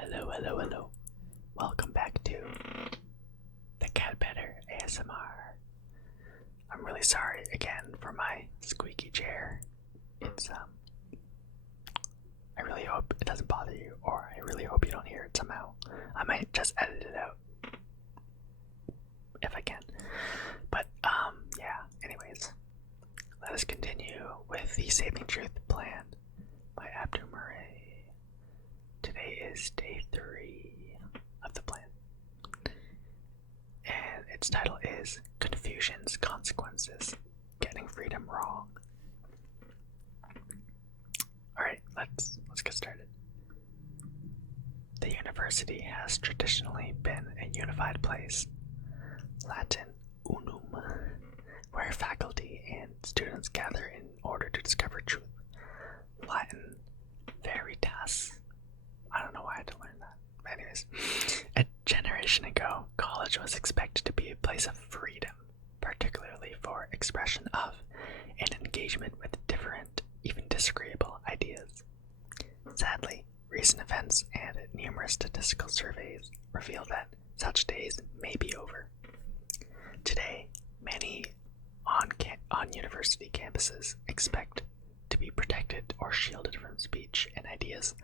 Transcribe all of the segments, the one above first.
Hello. Welcome back to the Cat Better ASMR. I'm really sorry again for my squeaky chair. It's I really hope it doesn't bother you, or I really hope you don't hear it somehow. I might just edit it out if I can. But yeah, anyways. Let us continue with the Saving Truth Plan by Abdu Murray. Today is day 3 of the plan, and its title is Confusion's Consequences, Getting Freedom Wrong. Alright, let's get started. The university has traditionally been a unified place, Latin unum, where faculty and students gather in order to discover truth. Latin veritas. I don't know why I had to learn that. But anyways, a generation ago, college was expected to be a place of freedom, particularly for expression of and engagement with different, even disagreeable ideas. Sadly, recent events and numerous statistical surveys reveal that such days may be over. Today, many on university campuses expect to be protected or shielded from speech and ideas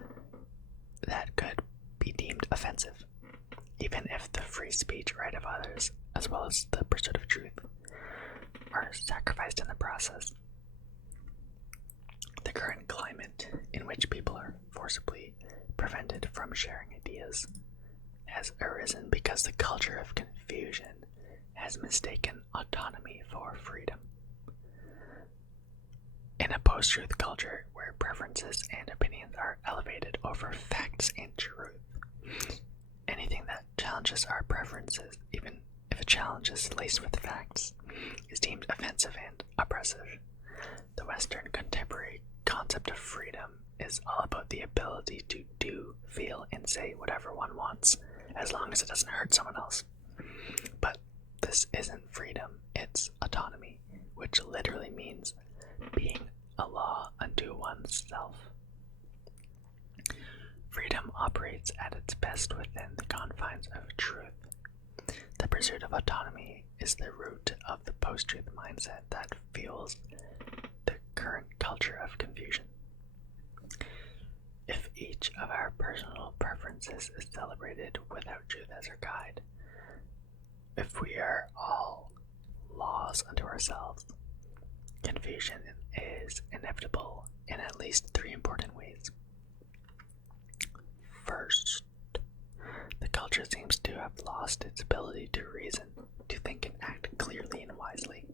that could be deemed offensive, even if the free speech right of others, as well as the pursuit of truth, are sacrificed in the process. The current climate in which people are forcibly prevented from sharing ideas has arisen because the culture of confusion has mistaken autonomy for freedom. In a post-truth culture where preferences and opinions are elevated over facts and truth, anything that challenges our preferences, even if a challenge is laced with facts, is deemed offensive and oppressive. The Western contemporary concept of freedom is all about the ability to do, feel, and say whatever one wants, as long as it doesn't hurt someone else. But this isn't freedom, it's autonomy, which literally means being a law unto oneself. Freedom operates at its best within the confines of truth. The pursuit of autonomy is the root of the post-truth mindset that fuels the current culture of confusion. If each of our personal preferences is celebrated without truth as our guide, if we are all laws unto ourselves, confusion is inevitable in at least 3 important ways. First, the culture seems to have lost its ability to reason, to think and act clearly and wisely.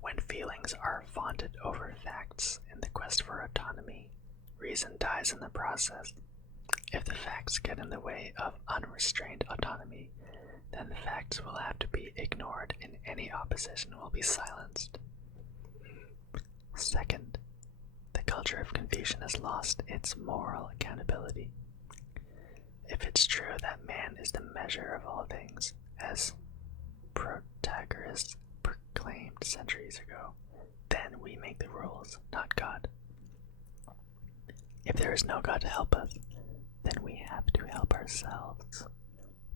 When feelings are vaunted over facts in the quest for autonomy, reason dies in the process. If the facts get in the way of unrestrained autonomy, then the facts will have to be ignored and any opposition will be silenced. Second, the culture of confusion has lost its moral accountability. If it's true that man is the measure of all things, as Protagoras proclaimed centuries ago, then we make the rules, not God. If there is no God to help us, then we have to help ourselves.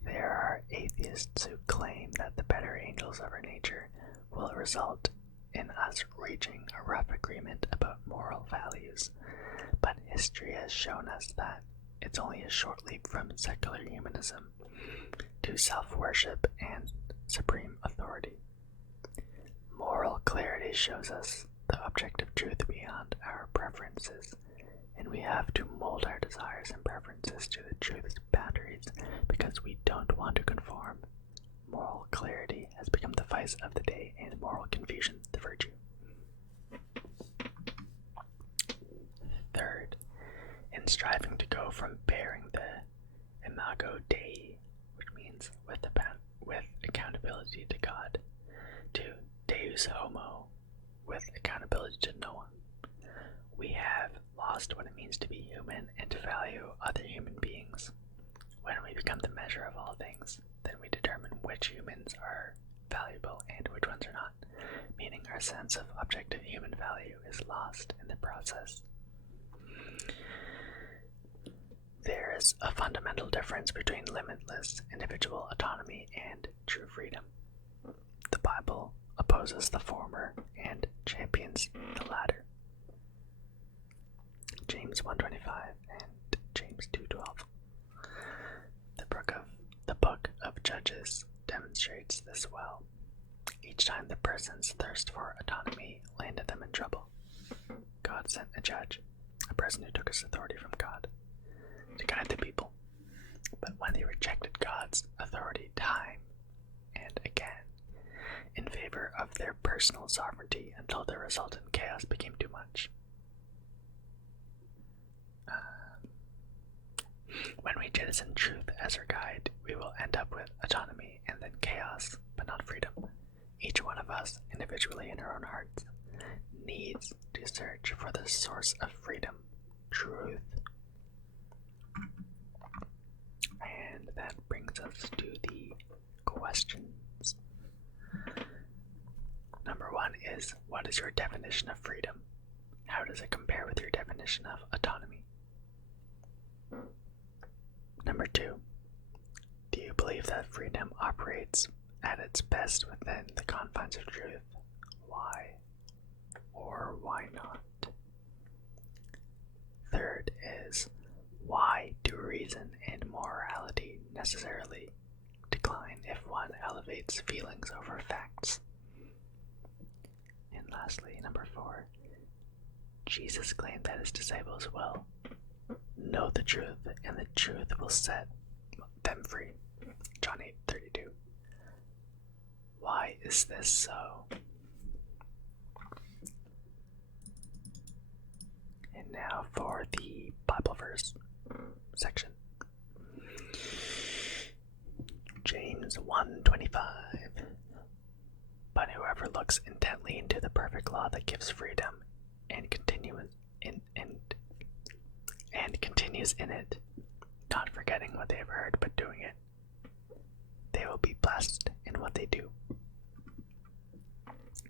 There are atheists who claim that the better angels of our nature will result in us reaching a rough agreement about moral values, but history has shown us that it's only a short leap from secular humanism to self-worship and supreme authority. Moral clarity shows us the objective truth beyond our preferences, and we have to mold our desires and preferences to the truth's boundaries because we don't want to conform. Moral clarity has become the vice of the day and moral confusion the virtue. Third, in striving to go from bearing the imago Dei, which means with accountability to God, to Deus homo, with accountability to no one, we have lost what it means to be human and to value other human beings. When we become the measure of all things, then we determine which humans are valuable and which ones are not, meaning our sense of objective human value is lost in the process. There is a fundamental difference between limitless individual autonomy and true freedom. The Bible opposes the former and champions the latter. James 1:25 and James 2:12. The book of Judges demonstrates this well. Each time the person's thirst for autonomy landed them in trouble, God sent a judge, a person who took his authority from God, to guide the people. But when they rejected God's authority time and again in favor of their personal sovereignty until the resultant chaos became too much. When we jettison truth as our guide, we will end up with autonomy and then chaos, but not freedom. Each one of us, individually in our own hearts, needs to search for the source of freedom, truth. And that brings us to the questions. Number 1 is, what is your definition of freedom? How does it compare with your definition of autonomy? Number 2, do you believe that freedom operates at its best within the confines of truth? Why or why not? Third is, why do reason and morality necessarily decline if one elevates feelings over facts? And lastly, number 4, Jesus claimed that his disciples will know the truth, and the truth will set them free. John 8:32. Why is this so? And now for the Bible verse section. James 1:25. But whoever looks intently into the perfect law that gives freedom and continues in it, not forgetting what they have heard but doing it, they will be blessed in what they do.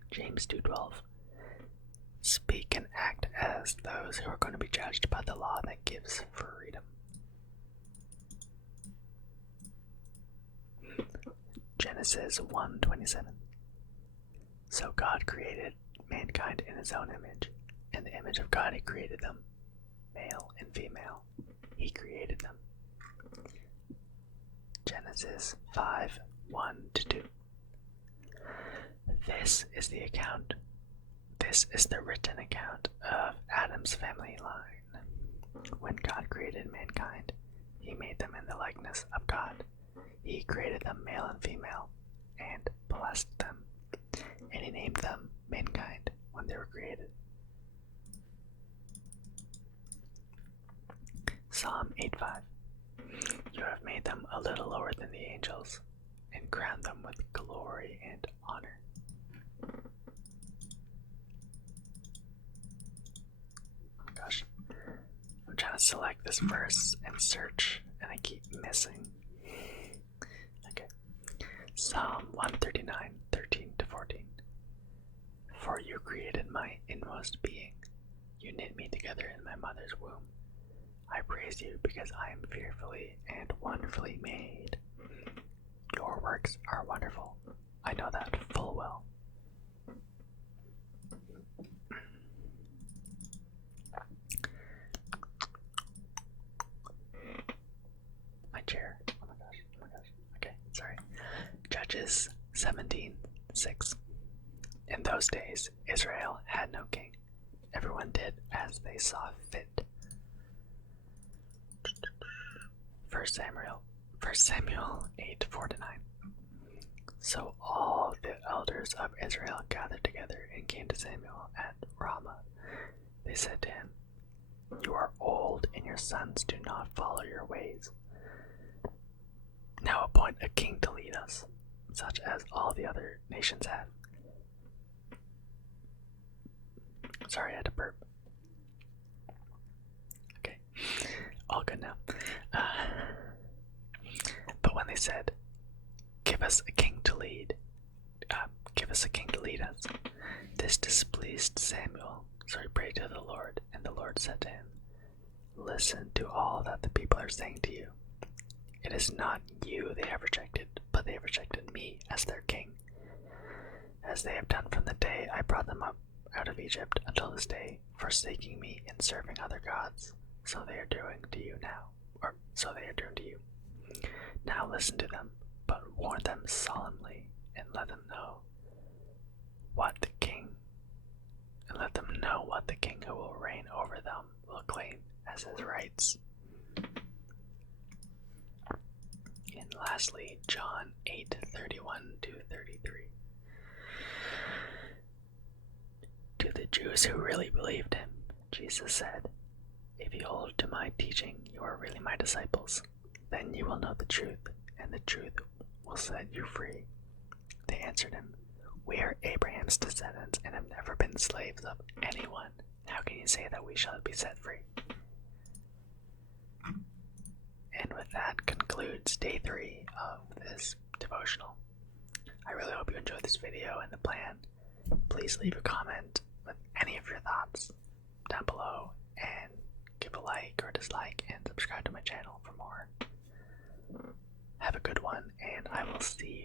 James 2:12. Speak and act as those who are going to be judged by the law that gives freedom. Genesis 1:27. So God created mankind in his own image. In the image of God he created them. Male and female, he created them. Genesis 5:1-2. This is the written account of Adam's family line. When God created mankind, he made them in the likeness of God. He created them male and female, and blessed them. And he named them mankind when they were created. Psalm 8:5. You have made them a little lower than the angels, and crowned them with glory and honor. Oh gosh, I'm trying to select this verse and search, and I keep missing. Okay, Psalm 139:13-14. For you created my inmost being. You knit me together in my mother's womb. I praise you because I am fearfully and wonderfully made. Your works are wonderful. I know that full well. My chair. Oh my gosh. Okay, sorry. Judges 17:6. In those days, Israel had no king. Everyone did as they saw fit. 1 Samuel 8:4-9. So all the elders of Israel gathered together and came to Samuel at Ramah. They said to him, You are old, and your sons do not follow your ways. Now appoint a king to lead us, such as all the other nations had. Sorry, I had to burp. Okay, all good now. But when they said, give us a king to lead us, this displeased Samuel. So he prayed to the Lord, and the Lord said to him, Listen to all that the people are saying to you. It is not you they have rejected, but they have rejected me as their king, as they have done from the day I brought them up out of Egypt until this day, forsaking me and serving other gods. So they are doing to you now, or so they are doing to you. Now listen to them, but warn them solemnly, and let them know what the king who will reign over them will claim as his rights. And lastly, John 8:31-33. To the Jews who really believed him, Jesus said, "If you hold to my teaching, you are really my disciples. Then you will know the truth, and the truth will set you free." They answered him, "We are Abraham's descendants and have never been slaves of anyone. How can you say that we shall be set free?" And with that concludes day 3 of this devotional. I really hope you enjoyed this video and the plan. Please leave a comment with any of your thoughts down below, and give a like or dislike, and subscribe to my channel for more. Have a good one, and I will see